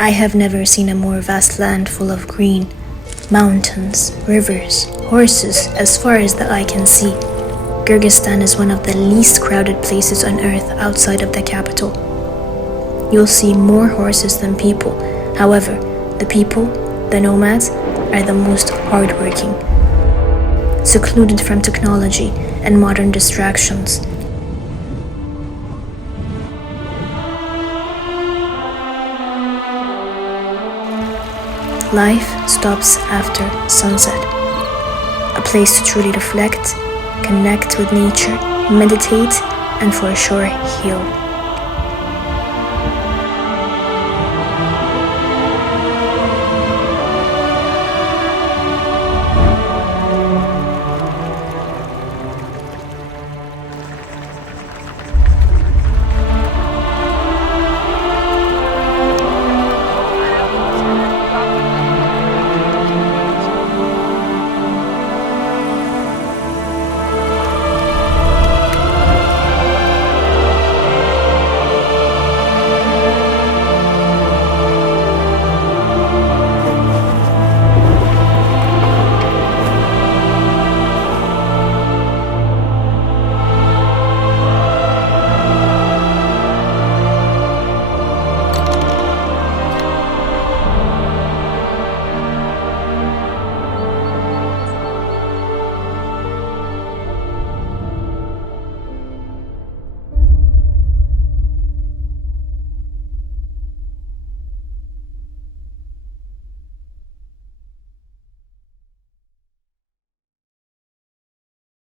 I have never seen a more vast land full of green, mountains, rivers, horses, as far as the eye can see. Kyrgyzstan is one of the least crowded places on earth outside of the capital. You'll see more horses than people. However, the people, the nomads, are the most hardworking, secluded from technology and modern distractions. Life stops after sunset, a place to truly reflect, connect with nature, meditate, and for sure heal.